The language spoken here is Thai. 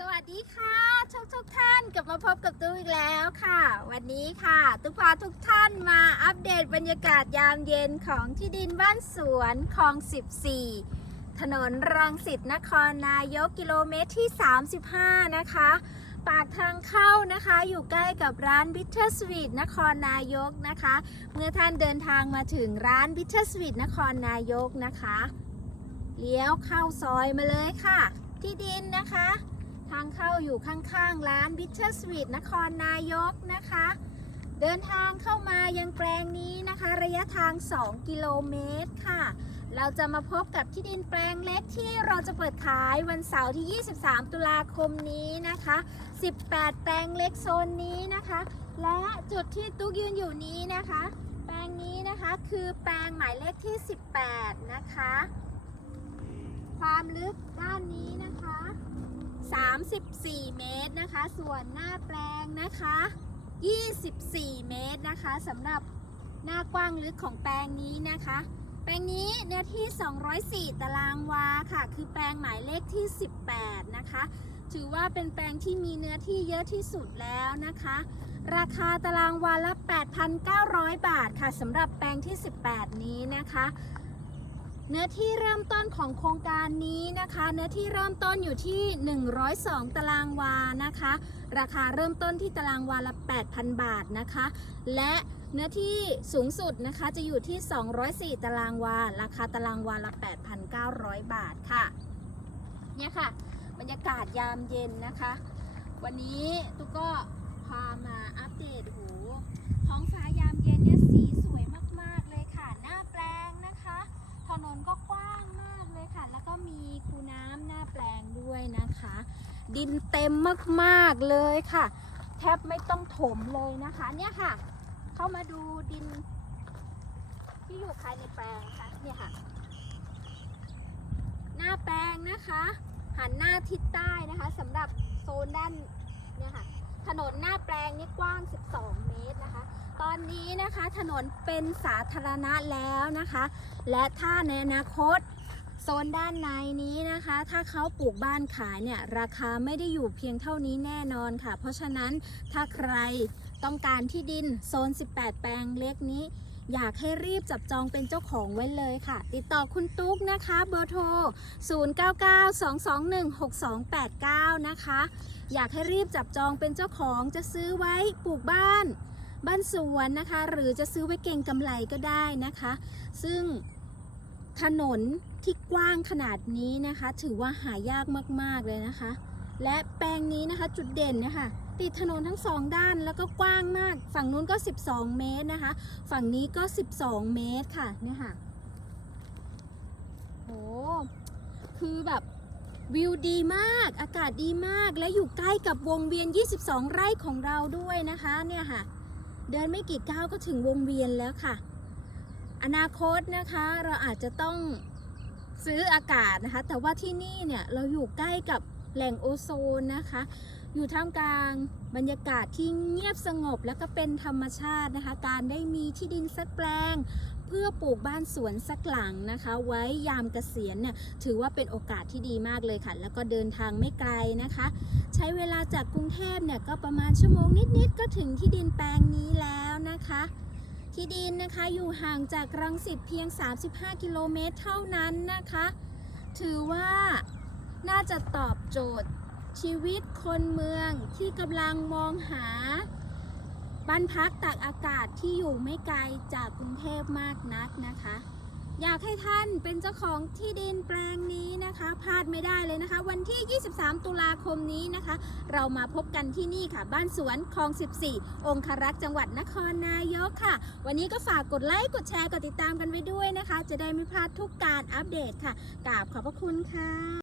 สวัสดีค่ะทุกทุกท่านกลับมาพบกับตุ๊กอีกแล้วค่ะ วันนี้ค่ะตุ๊กพาทุกท่านมาอัปเดตบรรยากาศยามเย็นของที่ดินบ้านสวนคลอง 14 ถนนรังสิตนครนายกกิโลเมตรที่ 35 นะคะ ปากทางเข้านะคะอยู่ใกล้กับร้านบิทเทอร์สวีทนครนายกนะคะ เมื่อท่านเดินทางมาถึงร้านบิทเทอร์สวีทนครนายกนะคะเลี้ยวเข้าซอยมาเลยค่ะ ที่ดินนะคะ ทางเข้าอยู่ข้างๆ ร้านบิทเทอร์สวีทนครนายกนะคะ เดินทางเข้ามายังแปลงนี้นะคะ ระยะทาง 2 กิโลเมตรค่ะ เราจะมาพบกับที่ดินแปลงเล็กที่เราจะเปิดขายวันเสาร์ที่ 23 ตุลาคมนี้นะคะ 18 แปลงเล็กโซนนี้นะคะ และจุดที่ตุ๊กยืนอยู่นี้นะคะ แปลงนี้นะคะคือแปลงหมายเลขที่ 18 นะคะ ความลึก 34 เมตรนะคะ ส่วนหน้าแปลงนะคะ 24 เมตรนะคะสำหรับหน้ากว้างลึกของแปลงนี้นะคะ แปลงนี้เนื้อที่ 204 ตารางวาค่ะ คือแปลงหมายเลขที่ 18 นะคะ ถือว่าเป็นแปลงที่มีเนื้อที่เยอะที่สุดแล้วนะคะ ราคาตารางวาละ 8,900 บาทค่ะสำหรับแปลงที่ 18 นี้นะคะ เนื้อที่เริ่มต้นของโครงการนี้นะคะ เนื้อที่เริ่มต้นอยู่ที่ 102 ตารางวานะคะ ราคาเริ่มต้นที่ตารางวาละ 8,000 บาทนะคะ และเนื้อที่สูงสุดนะคะจะอยู่ที่ 204 ตารางวา ราคาตารางวาละ 8,900 บาทค่ะเนี่ยค่ะ บรรยากาศยามเย็นนะคะ วันนี้ตุ๊กก็พามาอัปเดตโหท้องฟ้ายามเย็นเนี่ยสีสวยมากๆเลยค่ะ หน้าแปลงนะคะ ถนนก็กว้างมากเลยค่ะ แล้วก็มีคูน้ำหน้า แปลงด้วยนะคะ ดินเต็มมากๆเลยค่ะ แทบไม่ต้องถมเลยนะคะ เนี่ยค่ะ เข้ามาดูดิน ที่อยู่ภายในแปลงค่ะเนี่ยค่ะ หน้าแปลงนะคะ หันหน้าทิศใต้นะคะสำหรับโซนด้านเนี่ยค่ะถนนหน้าแปลงนี่กว้าง 12 เมตรนะคะ ตอนนี้นะคะถนนเป็นสาธารณะแล้วนะคะ และถ้าในอนาคต โซนด้านในนี้นะคะ ถ้าเขาปลูกบ้านขายเนี่ยราคาไม่ได้อยู่เพียงเท่านี้แน่นอนค่ะ เพราะฉะนั้นถ้าใครต้องการที่ดินโซน 18 แปลงเล็กนี้ อยากให้รีบจับจองเป็นเจ้าของไว้เลยค่ะ ติดต่อคุณตุ๊กนะคะ เบอร์โทร 0992216289 นะคะ อยากให้รีบจับจองเป็นเจ้าของจะซื้อไว้ปลูกบ้าน บ้านสวนนะคะ หรือจะซื้อไว้เก่งกำไรก็ได้นะคะ ซึ่งถนน ที่กว้างขนาดนี้นะคะ ถือว่าหายากมากๆเลยนะคะ และแปลงนี้นะคะจุดเด่นนะคะติดถนนทั้งสองด้านแล้วก็กว้างมาก ฝั่งนู้นก็ 12 เมตรนะคะ ฝั่งนี้ก็ 12 เมตรค่ะเนี่ยค่ะโหคือแบบวิวดีมาก อากาศดีมาก และอยู่ใกล้กับวงเวียน 22 ไร่ของเราด้วยนะคะเนี่ยค่ะ เดินไม่กี่ก้าวก็ถึงวงเวียนแล้วค่ะ อนาคตนะคะเราอาจจะต้อง ซื้ออากาศนะคะ แต่ว่าที่นี่เนี่ยเราอยู่ใกล้กับแหล่งโอโซนนะคะ อยู่ท่ามกลางบรรยากาศที่เงียบสงบแล้วก็เป็นธรรมชาตินะคะ การได้มีที่ดินสักแปลง เพื่อปลูกบ้านสวนสักหลังนะคะ ไว้ยามเกษียณเนี่ยถือว่าเป็นโอกาสที่ดีมากเลยค่ะ แล้วก็เดินทางไม่ไกลนะคะ ใช้เวลาจากกรุงเทพเนี่ยก็ประมาณชั่วโมงนิดๆก็ถึงที่ดินแปลงนี้แล้วนะคะ ที่ดินนะคะอยู่ห่างจากรังสิตเพียง 35 กิโลเมตรเท่านั้นนะคะ ถือว่าน่าจะตอบโจทย์ชีวิตคนเมืองที่กำลังมองหา บ้านพักตากอากาศที่อยู่ไม่ไกลจากกรุงเทพมากนักนะคะ อยากให้ท่านเป็นเจ้าของที่ดินแปลงนี้ นะคะพลาดไม่ได้เลยนะคะ วันที่ 23 ตุลาคมนี้นะคะ เรามาพบกันที่นี่ค่ะ บ้านสวนคลอง 14 องครักษ์จังหวัดนครนายกค่ะ วันนี้ก็ฝากกดไลค์กดแชร์กดติดตามกันไว้ด้วยนะคะ จะได้ไม่พลาดทุกการอัปเดตค่ะกราบขอบพระคุณค่ะ